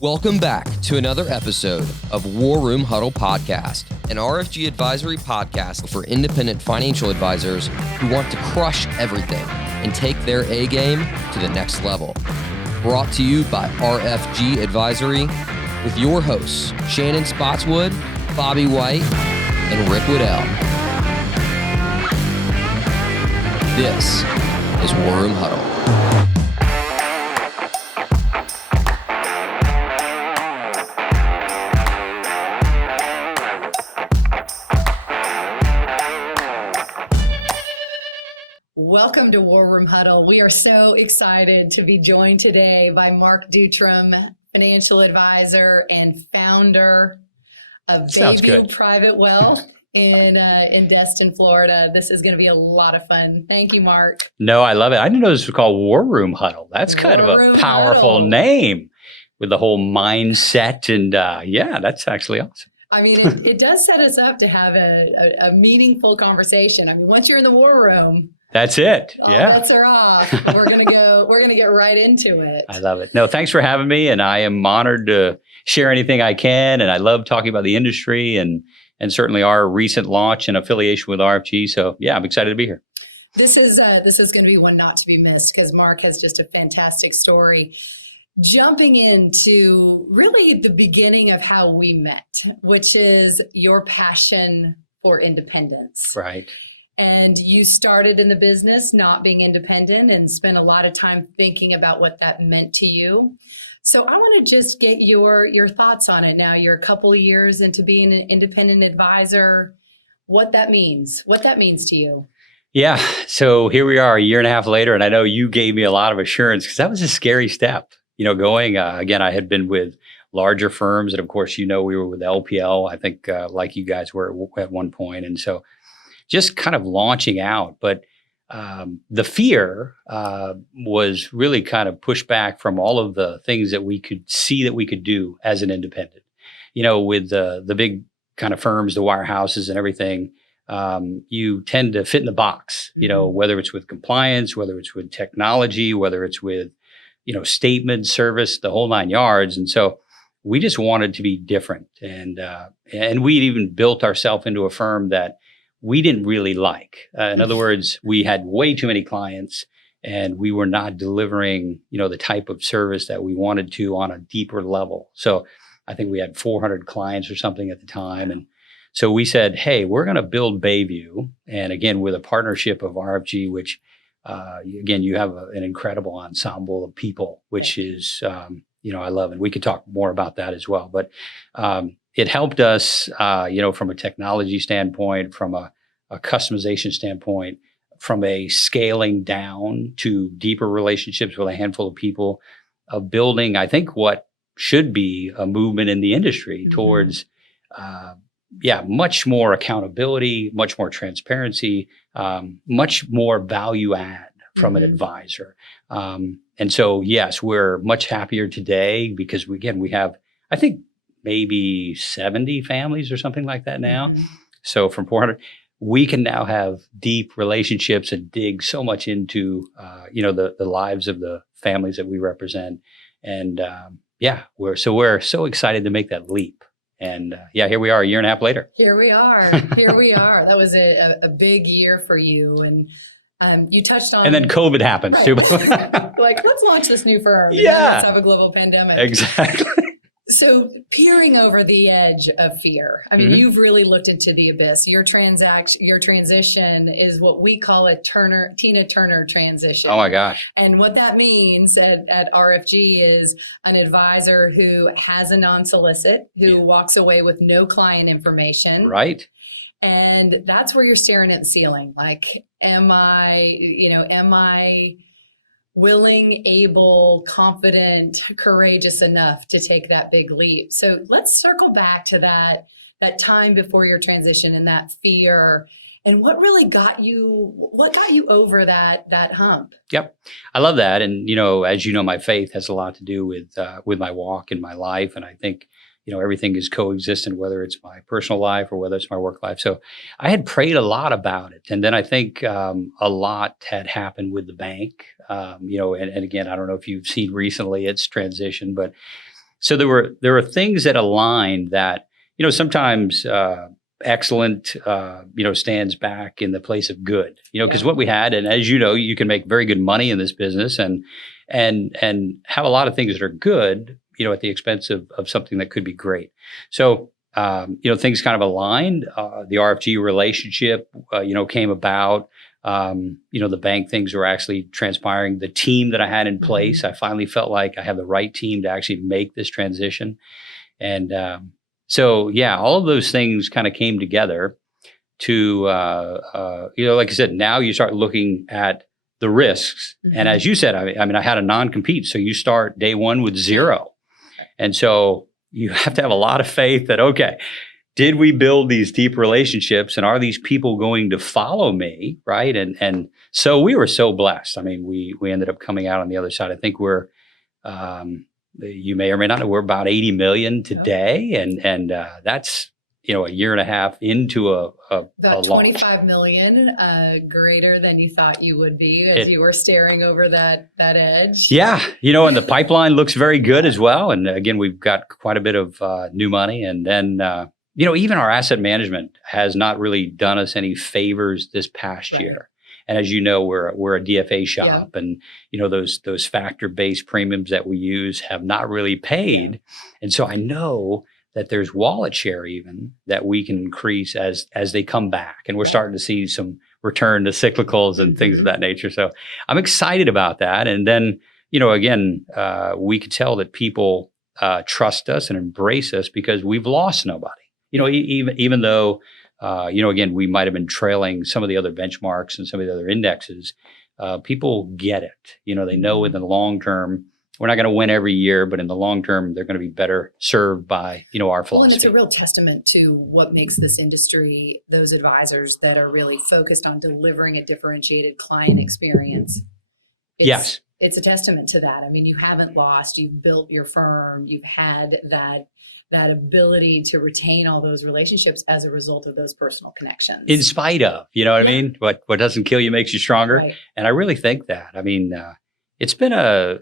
Welcome back to another episode of War Room Huddle Podcast, an RFG advisory podcast for independent financial advisors who want to crush everything and take their A game to the next level. Brought to you by RFG Advisory with your hosts, Shannon Spotswood, Bobby White, and Rick Waddell. This is War Room Huddle. Welcome to War Room Huddle. We are so excited to be joined today by Mark Dutram, financial advisor and founder of BayView Private Wealth in Destin, Florida. This is going to be a lot of fun. Thank you, Mark. No, I love it. I didn't know this was called War Room Huddle. That's kind of a powerful name with the whole mindset. And that's actually awesome. I mean, it does set us up to have a meaningful conversation. I mean, once you're in the war room, that's it. All bets are off. We're gonna get right into it. I love it. No, thanks for having me, and I am honored to share anything I can. And I love talking about the industry and certainly our recent launch and affiliation with RFG. So yeah, I'm excited to be here. This is going to be one not to be missed because Mark has just a fantastic story. Jumping into really the beginning of how we met, which is your passion for independence. Right. And you started in the business not being independent and spent a lot of time thinking about what that meant to you. So I want to just get your thoughts on it now. You're a couple of years into being an independent advisor, what that means to you. Yeah. So here we are a year and a half later, and I know you gave me a lot of assurance because that was a scary step. Going, again, I had been with larger firms, and of course, we were with LPL, I think like you guys were at one point. And so just kind of launching out. But the fear was really kind of pushed back from all of the things that we could see that we could do as an independent. With the big kind of firms, the wirehouses and everything, you tend to fit in the box, whether it's with compliance, whether it's with technology, whether it's with, statement service, the whole nine yards. And so we just wanted to be different. And we'd even built ourselves into a firm that we didn't really like. In other words, we had way too many clients and we were not delivering, the type of service that we wanted to on a deeper level. So I think we had 400 clients or something at the time. And so we said, hey, we're going to build BayView. And again, with a partnership of RFG, which again, you have an incredible ensemble of people, which is, I love. And we could talk more about that as well. But it helped us, from a technology standpoint, from a customization standpoint, from a scaling down to deeper relationships with a handful of people, of building, I think, what should be a movement in the industry towards, much more accountability, much more transparency, much more value add from an advisor. And so, yes, we're much happier today because we have, I think, maybe 70 families or something like that now. So from 400, we can now have deep relationships and dig so much into, the lives of the families that we represent. And we're so excited to make that leap. And here we are a year and a half later. Here we are. That was a big year for you. And you touched on... And then COVID happened too. Like, let's launch this new firm. Yeah. Let's have a global pandemic. Exactly. So peering over the edge of fear, I mean, you've really looked into the abyss. Your transition is what we call a Tina Turner transition. Oh my gosh. And what that means at RFG is an advisor who has a non-solicit, who walks away with no client information. Right. And that's where you're staring at the ceiling. Like, am I willing, able, confident, courageous enough to take that big leap? So let's circle back to that time before your transition and that fear, and what really got you over that hump. Yep. I love that. And, as you know, my faith has a lot to do with my walk in my life. And I think, everything is coexistent, whether it's my personal life or whether it's my work life. So I had prayed a lot about it. And then I think a lot had happened with the bank, and again, I don't know if you've seen recently its transition, but So there were things that aligned that, sometimes excellent, stands back in the place of good, because what we had, and as you know, you can make very good money in this business and have a lot of things that are good, at the expense of something that could be great. So, things kind of aligned. The RFG relationship, came about. The bank things were actually transpiring. The team that I had in place, I finally felt like I have the right team to actually make this transition. And so, yeah, all of those things kind of came together to, like I said, now you start looking at the risks. And as you said, I had a non-compete. So you start day one with zero. And so you have to have a lot of faith that, okay, did we build these deep relationships and are these people going to follow me? Right. And so we were so blessed. I mean, we ended up coming out on the other side. I think we're, you may or may not know, we're about 80 million today. And that's, a year and a half into about 25 million, greater than you thought you would be as you were staring over that edge. Yeah. And the pipeline looks very good as well. And again, we've got quite a bit of new money. And then, even our asset management has not really done us any favors this past year. And as you know, we're a DFA shop, and those factor-based premiums that we use have not really paid. And so I know that there's wallet share even that we can increase as they come back, and we're starting to see some return to cyclicals and things of that nature. So I'm excited about that. And then again, we could tell that people trust us and embrace us because we've lost nobody. Even though, again, we might have been trailing some of the other benchmarks and some of the other indexes, people get it. They know in the long term, we're not going to win every year, but in the long term, they're going to be better served by, our philosophy. Well, and it's a real testament to what makes this industry, those advisors that are really focused on delivering a differentiated client experience. Yes. It's a testament to that. I mean, you haven't lost, you've built your firm, you've had that ability to retain all those relationships as a result of those personal connections. In spite of, what I mean? What doesn't kill you makes you stronger. Right. And I really think that. I mean, it's been a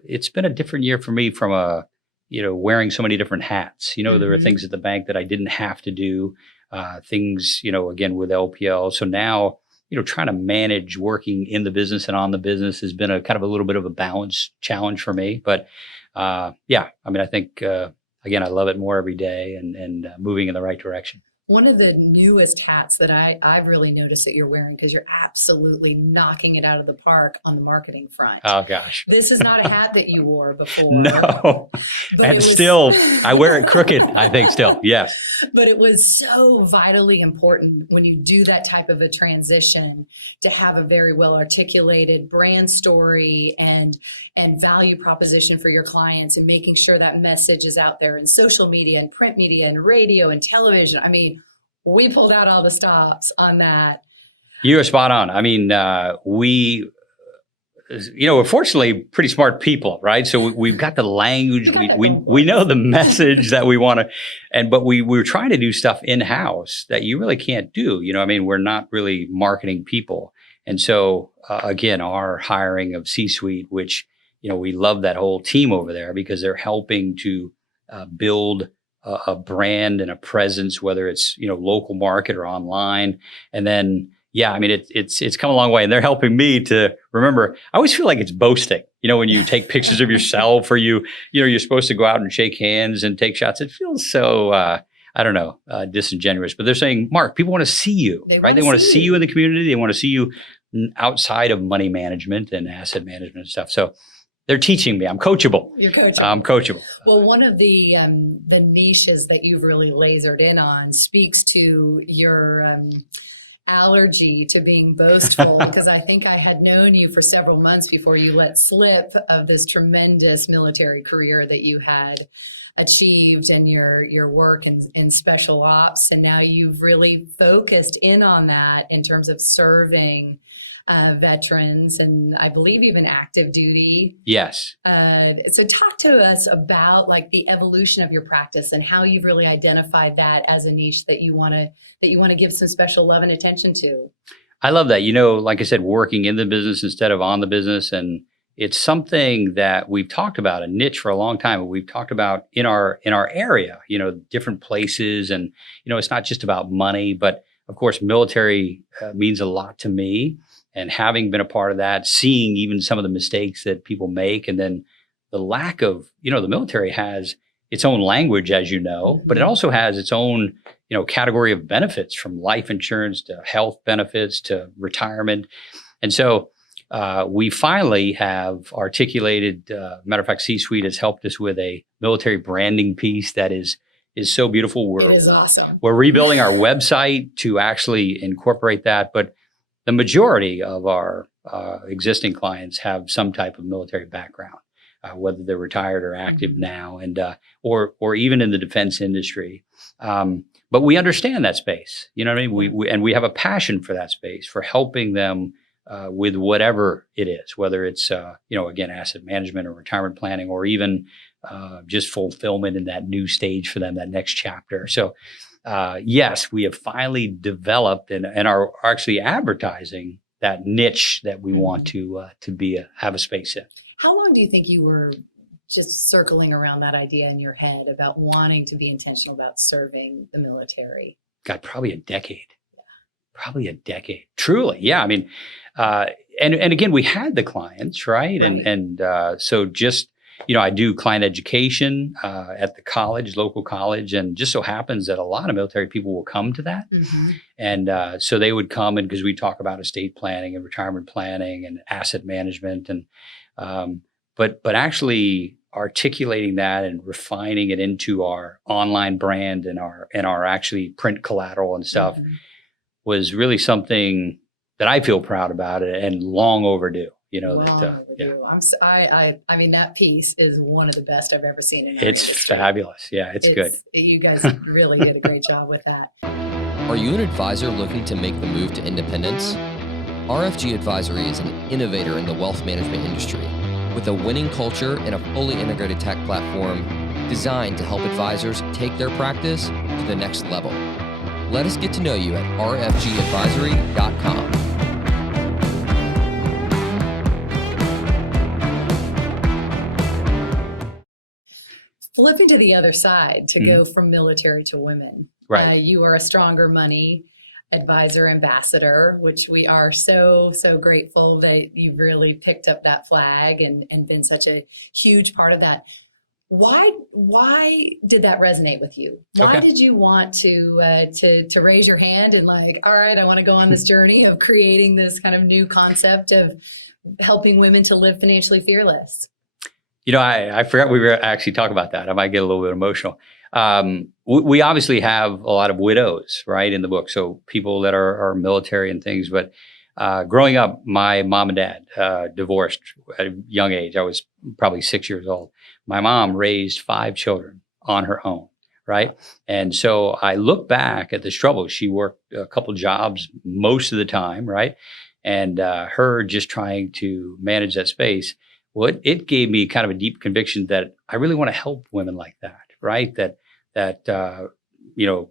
different year for me from wearing so many different hats. There were things at the bank that I didn't have to do, things, again, with LPL. So now, trying to manage working in the business and on the business has been a kind of a little bit of a balance challenge for me. But I think, again, I love it more every day and moving in the right direction. One of the newest hats that I've really noticed that you're wearing, because you're absolutely knocking it out of the park on the marketing front. Oh, gosh. This is not a hat that you wore before. No. And still, I wear it crooked, I think still. Yes. But it was so vitally important when you do that type of a transition to have a very well articulated brand story and value proposition for your clients, and making sure that message is out there in social media and print media and radio and television. I mean, we pulled out all the stops on that. You are spot on. I mean, we're fortunately pretty smart people, right? So we've got the language, we know the message that we want to, but we're trying to do stuff in-house that you really can't do. We're not really marketing people. And so, again, our hiring of C-suite, which, we love that whole team over there because they're helping to build a brand and a presence, whether it's, local market or online. And then, it's come a long way, and they're helping me to remember. I always feel like it's boasting, when you take pictures of yourself, or you're supposed to go out and shake hands and take shots. It feels so, disingenuous, but they're saying, Mark, people want to see you, right? They want to see you in the community. They want to see you outside of money management and asset management and stuff. So they're teaching me. I'm coachable. You're coachable. I'm coachable. Well, one of the niches that you've really lasered in on speaks to your allergy to being boastful, because I think I had known you for several months before you let slip of this tremendous military career that you had achieved, and your work in special ops. And now you've really focused in on that in terms of serving veterans, and I believe even active duty. Yes. So talk to us about like the evolution of your practice and how you've really identified that as a niche that you want to give some special love and attention to. I love that. Like I said, working in the business instead of on the business, and it's something that we've talked about, a niche for a long time. We've talked about in our area, different places, and it's not just about money, but of course, military means a lot to me. And having been a part of that, seeing even some of the mistakes that people make, and then the lack of, the military has its own language, as you know, but it also has its own, category of benefits, from life insurance to health benefits to retirement. And so we finally have articulated, matter of fact, C-Suite has helped us with a military branding piece that is so beautiful. It is awesome. We're rebuilding our website to actually incorporate that. But the majority of our existing clients have some type of military background, whether they're retired or active now, and or even in the defense industry. But we understand that space. You know what I mean? We have a passion for that space, for helping them with whatever it is, whether it's, again, asset management or retirement planning, or even just fulfillment in that new stage for them, that next chapter. So, yes, we have finally developed and are actually advertising that niche that we want to have a space in. How long do you think you were just circling around that idea in your head about wanting to be intentional about serving the military? God, probably a decade. Probably a decade. Truly. Yeah. I mean, and again, we had the clients, right? And so just, I do client education at the college, local college, and just so happens that a lot of military people will come to that. And so they would come, and because we talk about estate planning and retirement planning and asset management, and but actually articulating that and refining it into our online brand and our actually print collateral and stuff was really something that I feel proud about it, and long overdue. I mean, that piece is one of the best I've ever seen in our It's industry. fabulous. Yeah, it's good. You guys really did a great job with that. Are you an advisor looking to make the move to independence? RFG Advisory is an innovator in the wealth management industry with a winning culture and a fully integrated tech platform designed to help advisors take their practice to the next level. Let us get to know you at rfgadvisory.com. Flipping to the other side, to go from military to women. Right. You are a StrongHer Money Advisor Ambassador, which we are so grateful that you really picked up that flag and been such a huge part of that. Why did that resonate with you? Why did you want to raise your hand and like, all right, I want to go on this journey of creating this kind of new concept of helping women to live financially fearless? I forgot we were actually talking about that. I might get a little bit emotional. We obviously have a lot of widows, right, in the book. So people that are military and things. But growing up, my mom and dad divorced at a young age. I was probably 6 years old. My mom raised 5 children on her own, right? And so I look back at the struggle. She worked a couple jobs most of the time, right? And her just trying to manage that space. Well, it gave me kind of a deep conviction that I really want to help women like that, right? That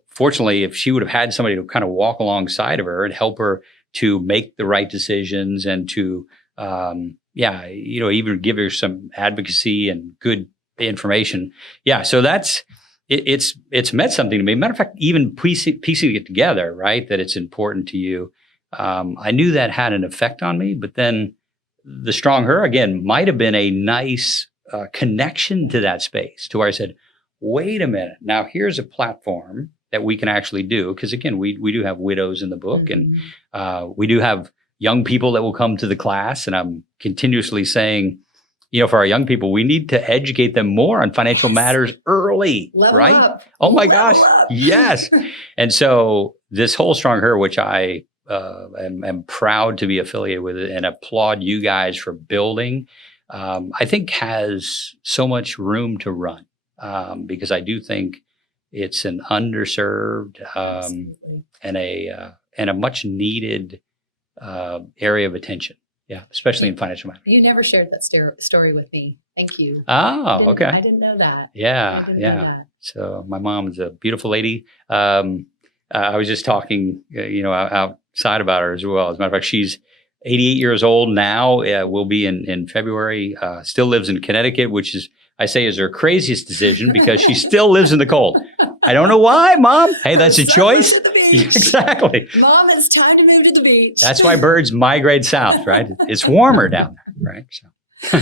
fortunately, if she would have had somebody to kind of walk alongside of her and help her to make the right decisions and to, even give her some advocacy and good information. Yeah. So it's meant something to me. Matter of fact, even piecing it together, right? That it's important to you. I knew that had an effect on me, but then the StrongHer, again, might have been a nice connection to that space, to where I said, wait a minute, now here's a platform that we can actually do. Because again, we do have widows in the book, and we do have young people that will come to the class. And I'm continuously saying, for our young people, we need to educate them more on financial matters early, Level right? up. Oh my Level gosh, up. yes. And so this whole StrongHer, which I am proud to be affiliated with it and applaud you guys for building, I think has so much room to run, because I do think it's an underserved and a much needed area of attention. Yeah, especially in financial matters. You never shared that story with me. Thank you. Oh, okay. I didn't know that. Yeah, I didn't know that. So my mom is a beautiful lady. I was just talking, outside about her as well. As a matter of fact, she's 88 years old now, will be in February, still lives in Connecticut, which is, I say, is her craziest decision because she still lives in the cold. I don't know why, Mom. Hey, that's a choice. At the beach. Exactly. Mom, it's time to move to the beach. That's why birds migrate south, right? It's warmer down there, right? So.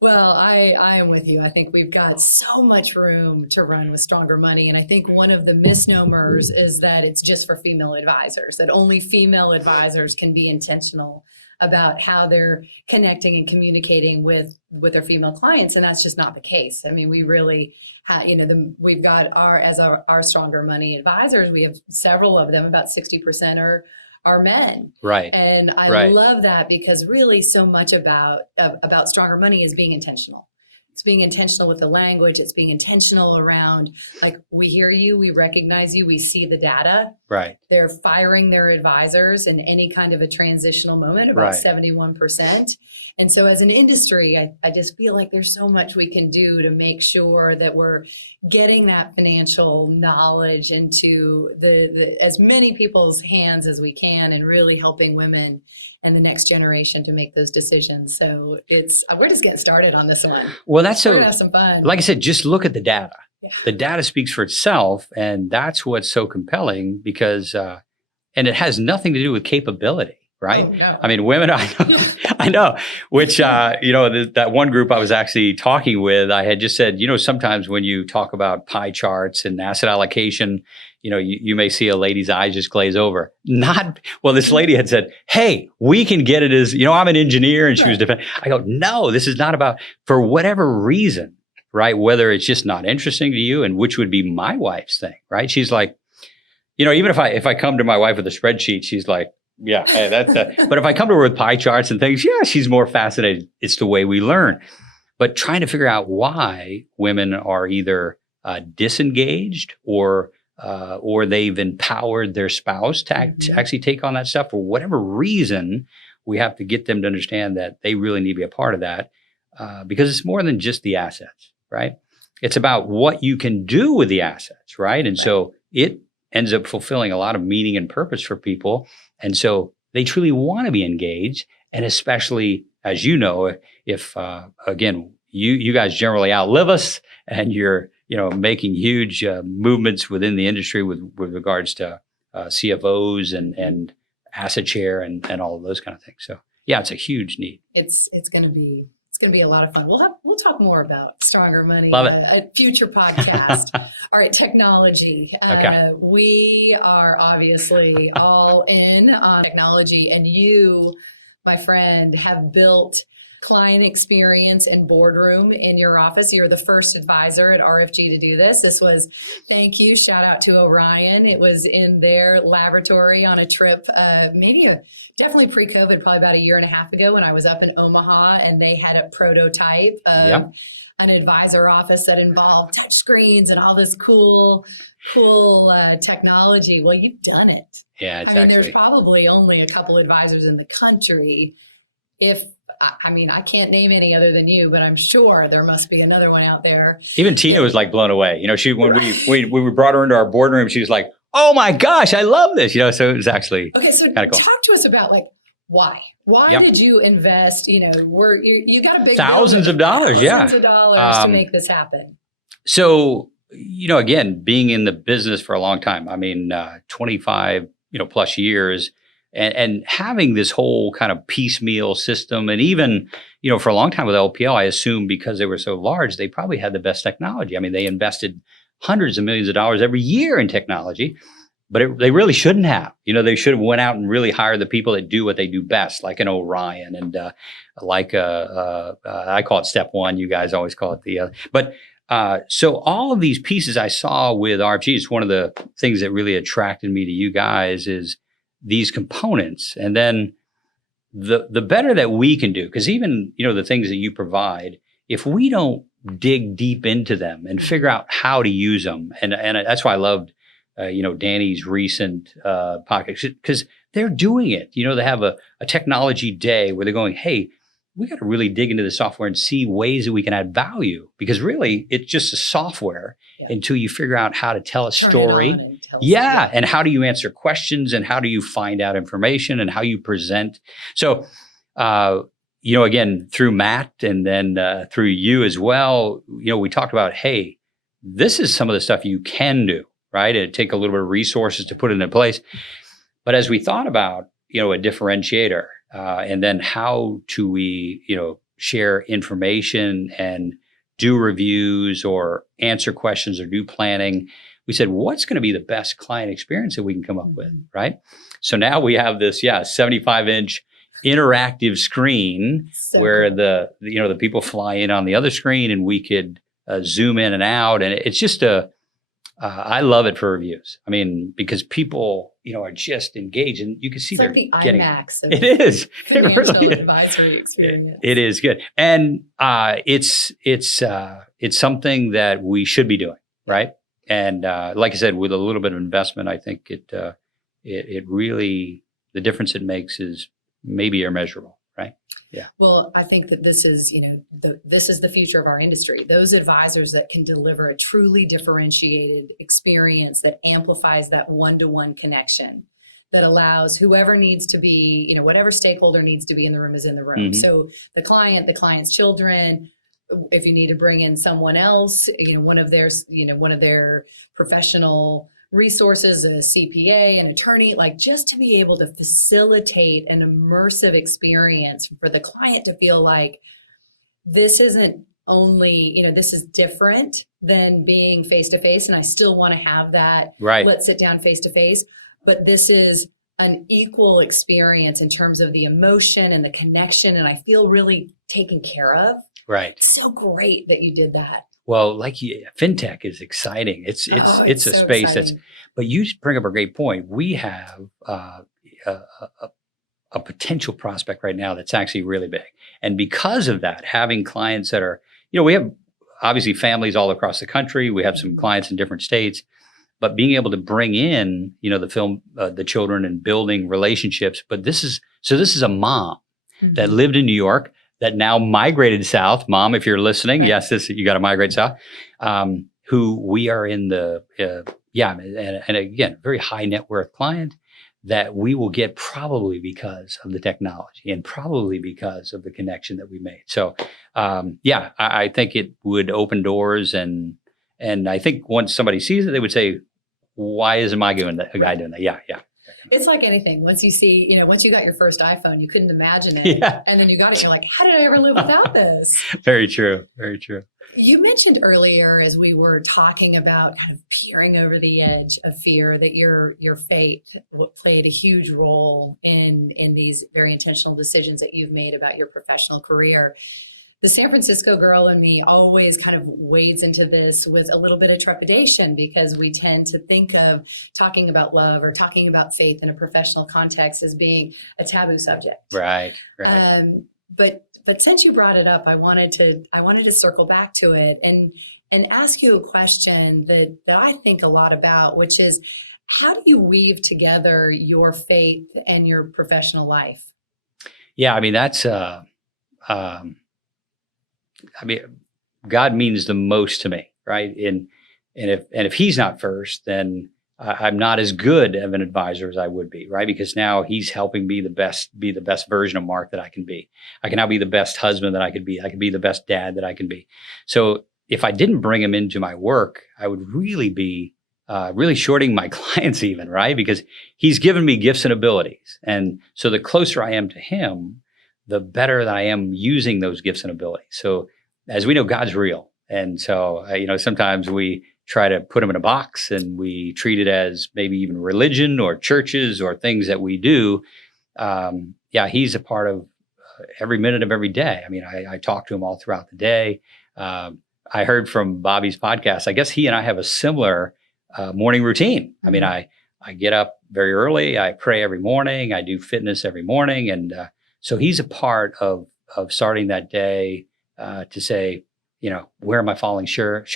Well, I am with you. I think we've got so much room to run with StrongHer Money. And I think one of the misnomers is that it's just for female advisors, that only female advisors can be intentional about how they're connecting and communicating with their female clients. And that's just not the case. I mean, we really have, we've got our StrongHer Money advisors. We have several of them, about 60% are men. Right. And I love that because really so much about StrongHer Money is being intentional. It's being intentional with the language. It's being intentional around, like, we hear you, we recognize you, we see the data. Right. They're firing their advisors in any kind of a transitional moment, about 71%. And so as an industry, I just feel like there's so much we can do to make sure that we're getting that financial knowledge into the as many people's hands as we can, and really helping women and the next generation to make those decisions. So we're just getting started on this one. Well, that's we're gonna have some fun. Like I said, just look at the data. Yeah. The data speaks for itself, and that's what's so compelling because, and it has nothing to do with capability, right? Oh, no. I mean, women, I know, which, that one group I was actually talking with, I had just said, sometimes when you talk about pie charts and asset allocation, you may see a lady's eyes just glaze over. This lady had said, hey, we can get it as, I'm an engineer, and she was different. I go, no, this is not about, for whatever reason, right? Whether it's just not interesting to you, and which would be my wife's thing, right? She's like, even if I come to my wife with a spreadsheet, she's like, yeah, hey, that's but if I come to her with pie charts and things, yeah, she's more fascinated. It's the way we learn. But trying to figure out why women are either disengaged or they've empowered their spouse to actually take on that stuff for whatever reason, we have to get them to understand that they really need to be a part of that because it's more than just the assets, right? It's about what you can do with the assets, right? And so it ends up fulfilling a lot of meaning and purpose for people. And so they truly want to be engaged. And especially, as you know, if, again, you guys generally outlive us and you're, making huge movements within the industry with regards to CFOs and asset share and all of those kind of things. So yeah, it's a huge need. It's going to be a lot of fun. We'll talk more about StrongHer Money. Love it. A future podcast. All right, technology. Okay. We are obviously all in on technology, and you, my friend, have built client experience and boardroom in your office. You're the first advisor at RFG to do this. This was, thank you, shout out to Orion. It was in their laboratory on a trip, definitely pre-COVID, probably about 1.5 years ago when I was up in Omaha, and they had a prototype of an advisor office that involved touch screens and all this cool technology. Well, you've done it. Yeah, there's probably only a couple advisors in the country. I can't name any other than you, but I'm sure there must be another one out there. Even Tina was like blown away. When we brought her into our boardroom, she was like, "Oh my gosh, I love this!" So it was actually okay. So cool. Talk to us about why? Why did you invest? You got a big thousands of dollars to make this happen. So again, being in the business for a long time, 25 plus years. And having this whole kind of piecemeal system, and even, for a long time with LPL, I assumed because they were so large, they probably had the best technology. They invested hundreds of millions of dollars every year in technology, but they really shouldn't have. They should have went out and really hired the people that do what they do best, like an Orion and I call it step one. You guys always call it the other. But so all of these pieces I saw with RFG, it's one of the things that really attracted me to you guys is these components, and then the better that we can do, because even the things that you provide, if we don't dig deep into them and figure out how to use them, and that's why I loved Danny's recent podcast, because they're doing it. They have a technology day where they're going, hey, we got to really dig into the software and see ways that we can add value, because really it's just a software. until you figure out how to tell a Turn it story. on and tell Yeah. And how do you answer questions and how do you find out information and how you present? So, again, through Matt and then through you as well, we talked about, hey, this is some of the stuff you can do, right? It'd take a little bit of resources to put it in place. But as we thought about, a differentiator, and then how do we, share information and do reviews or answer questions or do planning, we said, what's going to be the best client experience that we can come up with, right? So now we have this, 75-inch interactive screen where the people fly in on the other screen and we could zoom in and out. And it's just I love it for reviews. I mean, because people, are just engaged and you can see they're the getting IMAX. It is. Financial It really is. advisory experience. It is good. And it's something that we should be doing, right? And like I said, with a little bit of investment, I think it really, the difference it makes is maybe immeasurable, right? Yeah. Well, I think that this is, this is the future of our industry. Those advisors that can deliver a truly differentiated experience that amplifies that one-to-one connection, that allows whoever needs to be, whatever stakeholder needs to be in the room is in the room. Mm-hmm. So the client's children, if you need to bring in someone else, one of their professional resources, a CPA, an attorney, just to be able to facilitate an immersive experience for the client to feel like this isn't only, this is different than being face-to-face. And I still want to have that, right. Let's sit down face-to-face, but this is an equal experience in terms of the emotion and the connection. And I feel really taken care of. Right. It's so great that you did that. Well, FinTech is exciting. It's a so space exciting. but you bring up a great point. We have a potential prospect right now that's actually really big. And because of that, having clients that are, we have obviously families all across the country. We have some clients in different states, but being able to bring in, the children and building relationships. But this is a mom that lived in New York, that now migrated south. Mom, if you're listening, right. Yes, you got to migrate south. Who we are in and again, very high net worth client that we will get probably because of the technology and probably because of the connection that we made. So, I think it would open doors, and I think once somebody sees it, they would say, "Why isn't my guy doing that?" Yeah. It's like anything. Once you see, once you got your first iPhone, you couldn't imagine it. Yeah. And then you got it, you're like, how did I ever live without this? Very true. Very true. You mentioned earlier, as we were talking about kind of peering over the edge of fear, that your faith played a huge role in these very intentional decisions that you've made about your professional career. The San Francisco girl in me always kind of wades into this with a little bit of trepidation, because we tend to think of talking about love or talking about faith in a professional context as being a taboo subject. Right. But since you brought it up, I wanted to circle back to it and ask you a question that I think a lot about, which is, how do you weave together your faith and your professional life? Yeah, I mean, that's God means the most to me, right? And if he's not first, then I'm not as good of an advisor as I would be, right? Because now he's helping me be the best version of Mark that I can be. I can now be the best husband that I could be. I can be the best dad that I can be. So if I didn't bring him into my work, I would really be really shorting my clients even, right? Because he's given me gifts and abilities. And so the closer I am to him, the better that I am using those gifts and abilities. So as we know, God's real. And so, sometimes we try to put him in a box and we treat it as maybe even religion or churches or things that we do. He's a part of every minute of every day. I mean, I talk to him all throughout the day. I heard from Bobby's podcast, I guess he and I have a similar morning routine. I mean, I get up very early. I pray every morning. I do fitness every morning. And so he's a part of starting that day to say, where am I falling short?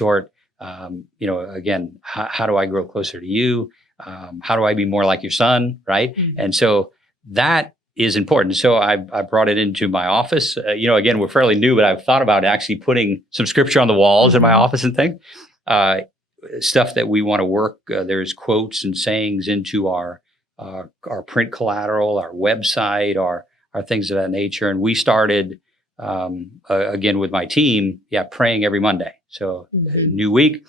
Again, how do I grow closer to you? How do I be more like your son? Right. Mm-hmm. And so that is important. So I brought it into my office. Again, we're fairly new, but I've thought about actually putting some scripture on the walls in my office and things. stuff that we want to work. There's quotes and sayings into our print collateral, our website, our things of that nature. And we started again with my team, praying every Monday. So new week,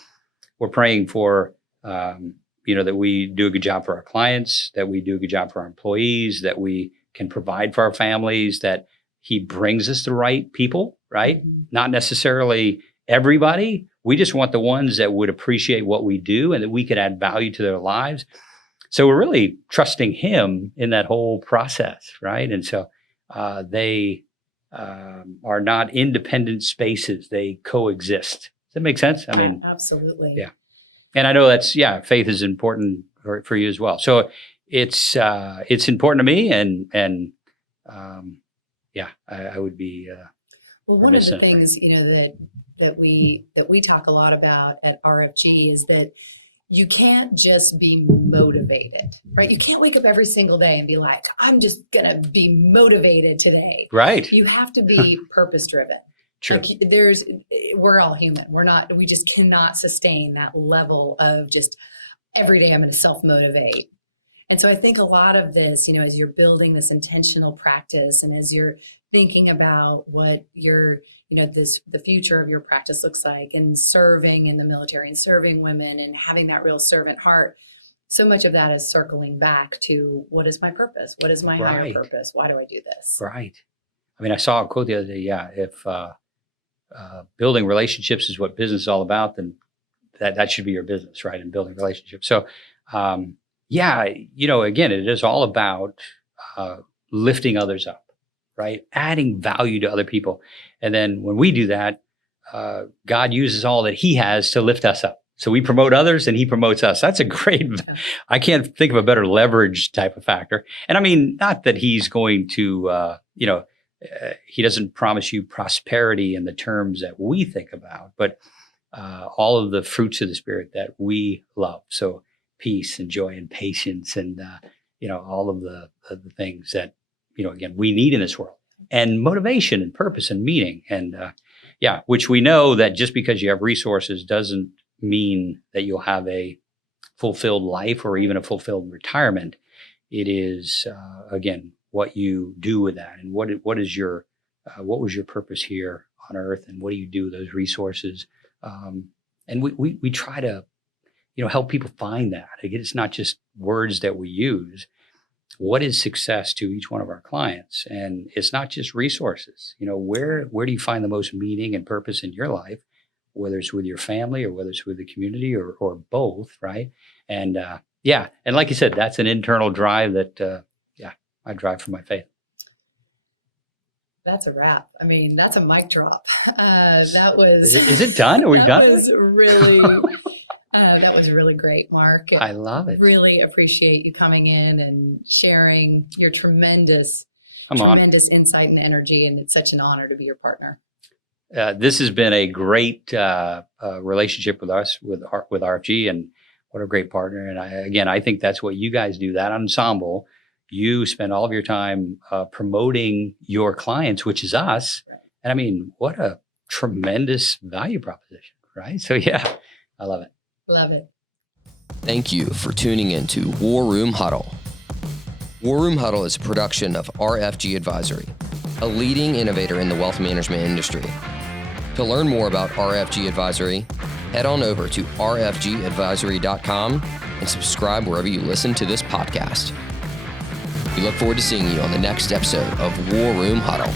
we're praying for that we do a good job for our clients, that we do a good job for our employees, that we can provide for our families, that he brings us the right people, right? Not necessarily everybody. We just want the ones that would appreciate what we do and that we could add value to their lives. So we're really trusting him in that whole process, right? And so they are not independent spaces. They coexist. Does that make sense? I mean, absolutely. Yeah. And I know that's, faith is important for you as well. So it's important to me, and I would be. Well, one of the things, that we talk a lot about at RFG is that you can't just be motivated, right? You can't wake up every single day and be like, I'm just going to be motivated today. Right. You have to be purpose driven. Sure. Like we're all human. We just cannot sustain that level of just every day I'm going to self-motivate. And so I think a lot of this, as you're building this intentional practice and as you're thinking about what your, the future of your practice looks like, and serving in the military and serving women and having that real servant heart, so much of that is circling back to what is my purpose? What is my higher purpose? Why do I do this? Right. I mean, I saw a quote the other day. If building relationships is what business is all about, then that should be your business, right? And building relationships. So, again, it is all about lifting others up, right? Adding value to other people. And then when we do that, God uses all that he has to lift us up. So we promote others and he promotes us. That's a great, I can't think of a better leverage type of factor. And I mean, not that he's going to, he doesn't promise you prosperity in the terms that we think about, but all of the fruits of the Spirit that we love. So peace and joy and patience and, all of the things that, again, we need in this world, and motivation and purpose and meaning. And which we know that just because you have resources doesn't mean that you'll have a fulfilled life or even a fulfilled retirement. It is, again, what you do with that, and what was your purpose here on earth, and what do you do with those resources? And we try to, help people find that. Again, it's not just words that we use. What is success to each one of our clients? And it's not just resources. Where do you find the most meaning and purpose in your life, whether it's with your family or whether it's with the community or both, right? And and like you said, that's an internal drive that I drive for my faith. That's a wrap. I mean, that's a mic drop. That was. Is it done? Are we done? That was really great, Mark. I love it. Really appreciate you coming in and sharing your tremendous insight and energy. And it's such an honor to be your partner. This has been a great relationship with us, with RFG, and what a great partner. And I think that's what you guys do, that ensemble. You spend all of your time promoting your clients, which is us. And I mean, what a tremendous value proposition, right? So I love it. Love it. Thank you for tuning in to War Room Huddle. War Room Huddle is a production of RFG Advisory, a leading innovator in the wealth management industry. To learn more about RFG Advisory, head on over to rfgadvisory.com and subscribe wherever you listen to this podcast. We look forward to seeing you on the next episode of War Room Huddle.